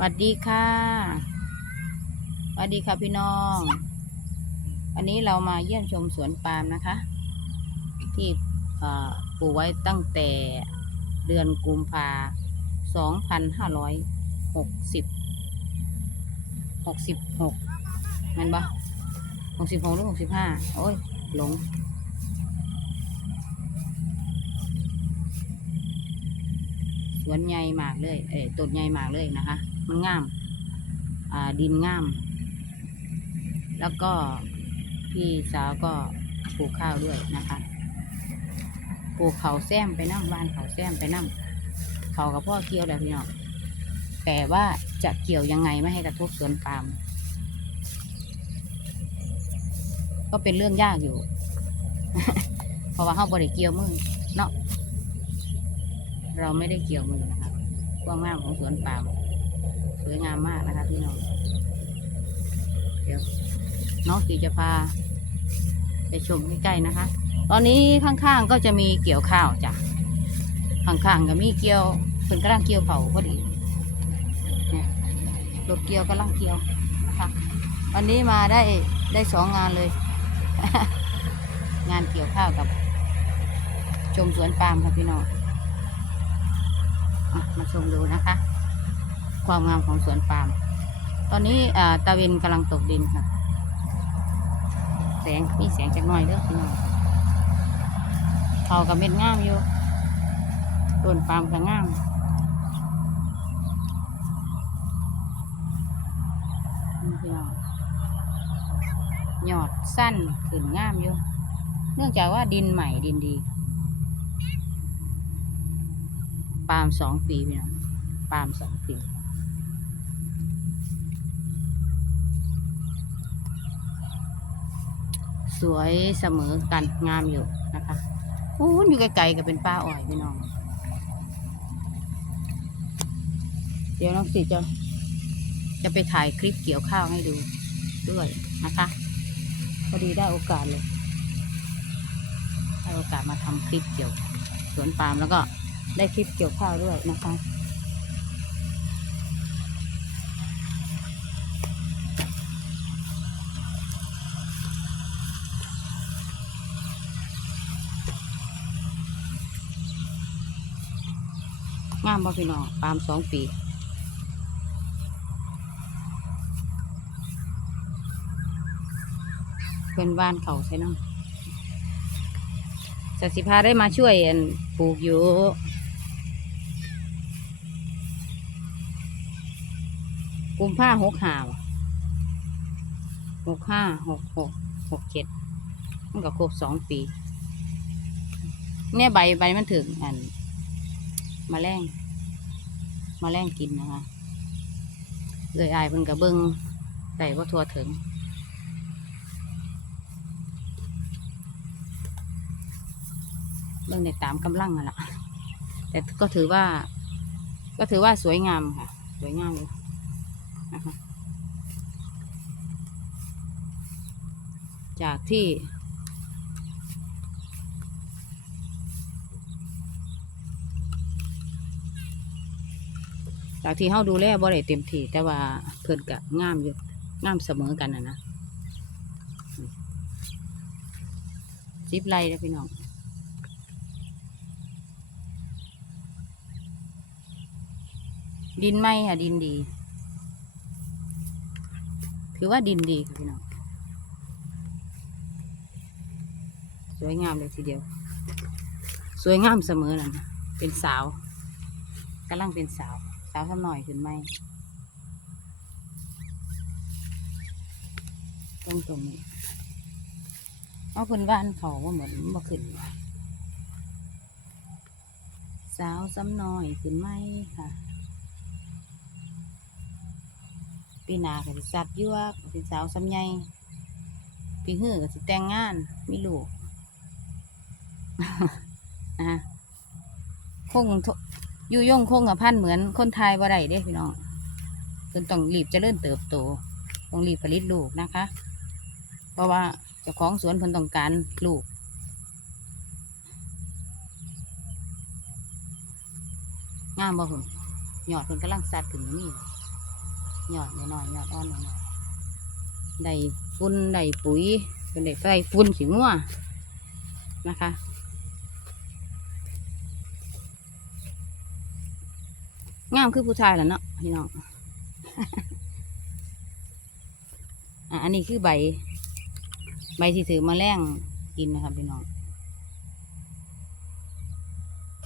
สวัสดีค่ะสวัสดีค่ะพี่น้อง วันนี้เรามาเยี่ยมชมสวนปาล์มนะคะ ที่ปลูกไว้ตั้งแต่เดือนกุมภาสองพันห้าร้อยหกสิบหกสิบหกมันปะหกสิบหกหรือหกสิบห้าโอ้ยหลงสวนใหญ่มากเลย เอ้ยต้นใหญ่มากเลยนะคะ มันงาม อ่าดินงาม แล้วก็พี่สาวก็ปลูกข้าวด้วยนะคะปลูกเขาแซมไปนั่งบ้านเขาแซมไปนั่งเขากับพ่อเกี่ยวแล้วพี่น้องแต่ว่าจะเกี่ยวยังไงไม่ให้กระทบสวนปาล์มก็เป็นเรื่องยากอยู่ เพราะว่าเขาบริเกี่ยวมือเนาะเราไม่ได้เกี่ยวมือนะคะกว้างมากของสวนปาล์ม วยงามมากนะคะพี่น้อง เดี๋ยวน้องกีจะพา ไปชมใกล้ๆนะคะ ตอนนี้ข้างๆก็จะมีเกี่ยวข้าวจ้ะ ข้างๆก็มีเกี่ยวเพิ่นกำลังเกี่ยวเผาพอดีเนี่ยรถเกี่ยวกำลังเกี่ยวนะคะวันนี้มาได้ได้สองงานเลย งานเกี่ยวข้าวกับ ชมสวนปาล์มค่ะพี่น้องมาชมดูนะคะ ความงามของสวนปาล์มตอนนี้อ่าตะเวนกำลังตกดินค่ะ แสงมีแสงจากหน่อยเด้อพี่น้องเขากับเม็ดงามอยู่ต้นปาล์มก็งามนี่พี่น้องยอดสั้นขึ้นงามอยู่ เนื่องจากว่าดินใหม่ดินดี ปาล์มสองปีพี่น้องปาล์มสองปี สวยเสมอกันงามอยู่นะคะโอ้ยอยู่ไกลๆก็เป็นป้าอ้อยพี่น้อง เดี๋ยวน้องสิจะจะไปถ่ายคลิปเกี่ยวข้าวให้ดูด้วยนะคะพอดีได้โอกาสเลยได้โอกาสมาทำคลิปเกี่ยวสวนปาล์มแล้วก็ได้คลิปเกี่ยวข้าวด้วยนะคะ งามบ่พี่น้องปาล์มสองปีเพื่อนบ้านเขาใช่น้ำสสิพาได้มาช่วยอันปลูกอยู่กุมภาหกหาบ่หกห้าหกหกหกเจ็ดมันก็ครบสองปี เนี่ยใบใบมันถึงอัน มาแรงมาแรงกินนะคะเลยอายเพิ่นกระเบิงได้ว่าทัวถึงเรื่องในตามกำลังนั่ะ แต่ก็ถือว่า ก็ถือว่าสวยงามค่ะ สวยงามเลยนะคะจากที่ จากที่เฮาดูแลบ่ได้เต็มที่แต่ว่าเพิ่นก็งามอยู่งามเสมอกันนะนะสิบไร่แล้วพี่น้องดินไหมค่ะดินดี ถือว่าดินดีค่ะพี่น้องสวยงามเลยทีเดียว สวยงามเสมอนะนะเป็นสาวกำลังเป็นสาวาวทำหน่อยขึ้นไหมตรงตรงนี้เอาคนบ้านเขาว่าเหมือนบ่ขึ้นสาวซ้ำหน่อยขึ้นไหมค่ะปีหนาก็สิสัตว์ยั่วเป็นสาวซ้ำใหญ่ปีหื้อก็สิแต่งงานมีลูกนะฮะคงท อยู่ย่งคงกับพันเหมือนคนไทยบ่ได้เด้พี่น้องเพิ่นต้องรีบจเจริญเติบโตต้องรีบผลิตลูกนะคะ เพราะว่าเจ้าของสวนเพิ่นต้องการลูกงามบ่เพิ่นยอดเพิ่นกำลังสัดขึ้นนี่ยอดน้อยๆยอดอ่อนน้อยๆได้ฝุ่นได้ปุ๋ยเป็นได้ใส่ฝุ่นสีงัวนะคะ งามคือผู้ชายแหละเนาะพี่น้องอันนี้คือใบ ใบที่ถือมาแล้งกินนะครับพี่น้อง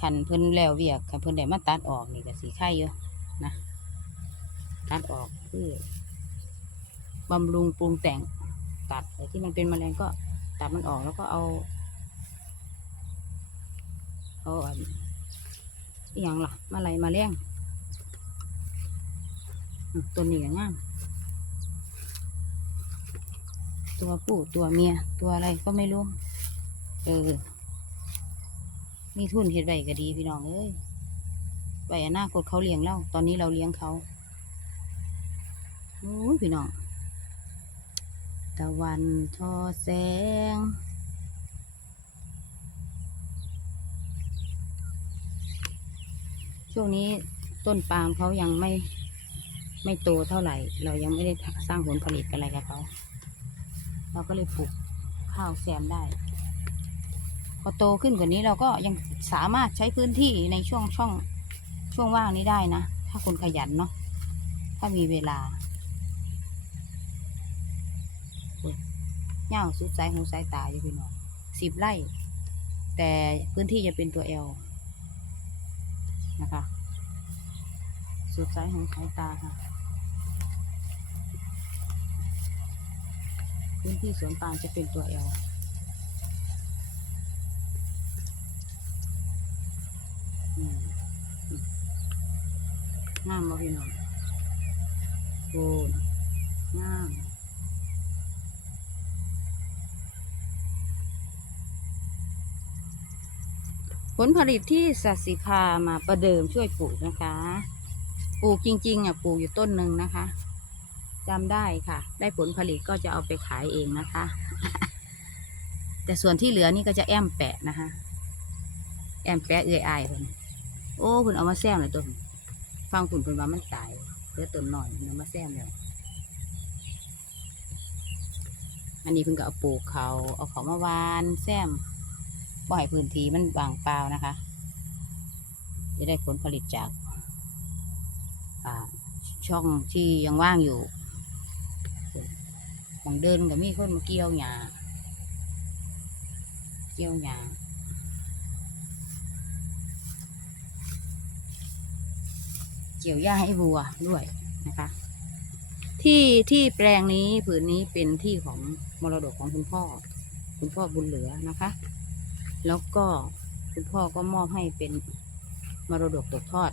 ขันเพิ่นแล้วเวียกขันเพิ่นได้มาตัดออกนี่ก็สีไข่อยู่นะตัดออกเพื่อบำรุงปรุงแต่งตัดไอ้ที่มันเป็นมแมลงก็ตัดมันออกแล้วก็เอาเอาอันอย่างล่ะมาอะไรมาแล้ง ตัวนี้ก็งาม ตัวผู้ตัวเมีย ตัวอะไรก็ไม่รู้ เออ มีทุนเฮ็ดไว้ก็ดีพี่น้องเอ้ยไว้อนาคตเขาเลี้ยงเราตอนนี้เราเลี้ยงเขาโอ้ยพี่น้อง ตะวันทอแสงช่วงนี้ต้นปาล์มเขายังไม่ ไม่โตเท่าไหร่ เรายังไม่ได้สร้างผลผลิตอะไรกับเขาเราก็เลยปลูกข้าวแซมได้ พอโตขึ้นกว่านี้เราก็ยังสามารถใช้พื้นที่ในช่วงช่องช่วงว่างนี้ได้นะ ถ้าคนขยันเนาะถ้ามีเวลาโอ้ยเง่าสุดสายหูสายตาอยู่พี่น้องสิบไร่ แต่พื้นที่จะเป็นตัวเอลนะคะสุดสายหูสายตาค่ะ พื้นที่สวนปาล์มจะเป็นตัวเอลอืมอืมงามบ่พี่น้องโอ้ยงามผลผลิตที่สัสิภามาประเดิมช่วยปลูกนะคะ ปลูกจริงๆอะปลูกอยู่ต้นหนึ่งนะคะ จำได้ค่ะ ได้ผลผลิตก็จะเอาไปขายเองนะคะ แต่ส่วนที่เหลือนี่ก็จะแอมแปะนะคะ แอมแปะเอื้อยอายเพิ่นโอ้เพิ่นเอามาแซมเลยตัวฟังผุนเพิ่นว่ามันตายเหลือต้นหน่อยเอามาแซมแล้วอันนี้เพิ่นก็เอาปลูกเขาเอาเขามาวานแซมบ่ให้พื้นที่มันว่างเปล่านะคะ จะได้ผลผลิตจากช่องที่ยังว่างอยู่ บางเดินก็มีคนมาเกี่ยวหญ้าเกี่ยวหญ้าเกี่ยวหญ้าให้วัวด้วยนะคะ ที่ที่แปลงนี้ผืนนี้เป็นที่ของมรดกของคุณพ่อ คุณพ่อบุญเหลือนะคะ แล้วก็คุณพ่อก็มอบให้เป็นมรดกตกทอด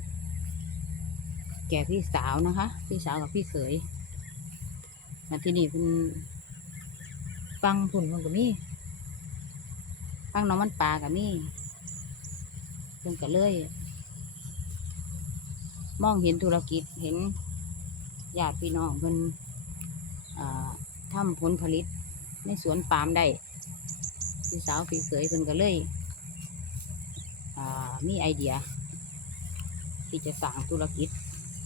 แก่พี่สาวนะคะ พี่สาวกับพี่เขย มาที่นี่เป็นฟังผุนมันก็มีฟังน้องมันปลากับมีเพิ่นก็เลย มองเห็นธุรกิจเห็นญาติพี่น้องเพิ่นทำผลผลิตในสวนปาล์มได้พี่สาวพี่เขยเพิ่นก็เลยมีไอเดีย ที่จะสั่งธุรกิจ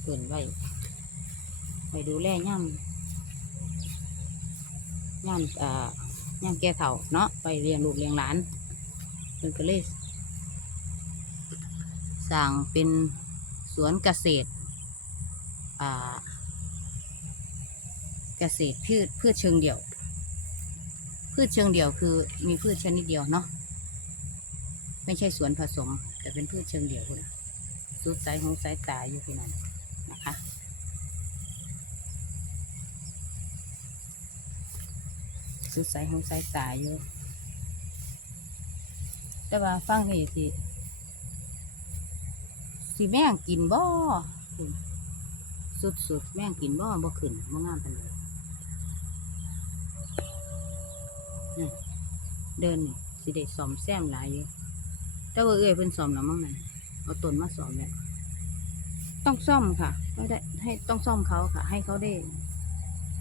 เกินไว้ไปดูแลย่ำ ย่ำอ่าย่ำแก่เฒ่าเนาะไปเลี้ยงลูกเลี้ยงหลานเพิ่นก็เลยสั่งเป็นสวนเกษตรอ่าเกษตรพืชพืชเชิงเดี่ยว พืชเชิงเดี่ยวคือมีพืชชนิดเดียวเนาะไม่ใช่สวนผสม แต่เป็นพืชเชิงเดี่ยวเลยสุดสายหูสายตาอยู่ที่นั่นนะคะ สุดสายหูสายตาอยู่ แต่ว่าฟังนี่สิสิแม่งกินบ่สุดสุดแม่งกินบ่บ่ขึ้นบ่งามปานใดเดินนี่สิได้ซ่อมแซมหลายอยู่แต่ว่าเอ้อยเพิ่นซ่อมแล้วมั้งนั่นเอาต้นมาซ่อมแล้วต้องซ่อมค่ะไม่ได้ให้ต้องซ่อมเขาค่ะ ให้เขาได้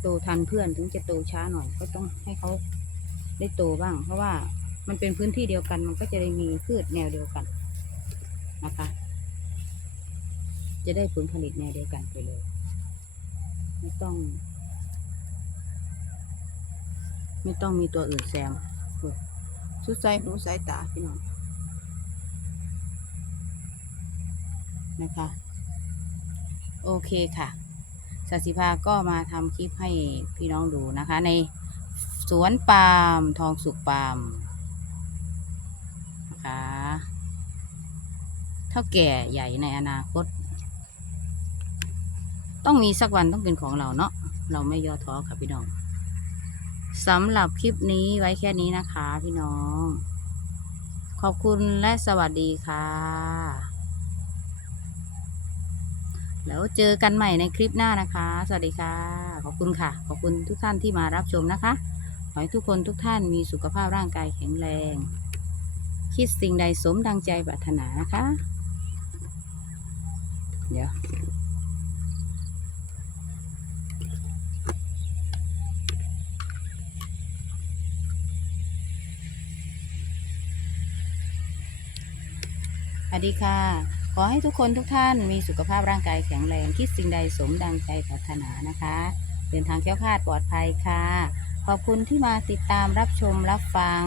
โตทันเพื่อนถึงจะโตช้าหน่อย ก็ต้องให้เขาได้โตบ้าง เพราะว่ามันเป็นพื้นที่เดียวกัน มันก็จะได้มีพืชแนวเดียวกันนะคะ จะได้ผลผลิตแนวเดียวกันไปเลย ไม่ต้อง ไม่ต้องมีตัวอื่นแซมสุดใจหูสายตาพี่น้องนะคะ โอเคค่ะ สัสิภาก็มาทำคลิปให้พี่น้องดูนะคะ ในสวนปาล์มทองสุกปาล์มนะคะเท่าแก่ใหญ่ในอนาคต ต้องมีสักวันต้องเป็นของเราเนาะเราไม่ย่อท้อค่ะพี่น้องสำหรับคลิปนี้ไว้แค่นี้นะคะพี่น้อง ขอบคุณและสวัสดีค่ะ แล้วเจอกันใหม่ในคลิปหน้านะคะ สวัสดีค่ะ ขอบคุณค่ะ ขอบคุณทุกท่านที่มารับชมนะคะ ขอให้ทุกคนทุกท่านมีสุขภาพร่างกายแข็งแรง คิดสิ่งใดสมดังใจปรารถนานะคะ เดี๋ยวสวัสดีค่ะ ขอให้ทุกคนทุกท่านมีสุขภาพร่างกายแข็งแรง คิดสิ่งใดสมดังใจปรารถนานะคะ เดินทางแคล้วคลาดปลอดภัยค่ะ ขอบคุณที่มาติดตามรับชมรับฟัง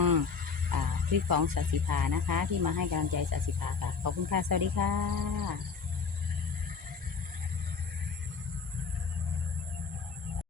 อ่คลิปของสัสิภานะคะ ที่มาให้กำลังใจสัสิภาค่ะ ขอบคุณค่ะ สวัสดีค่ะ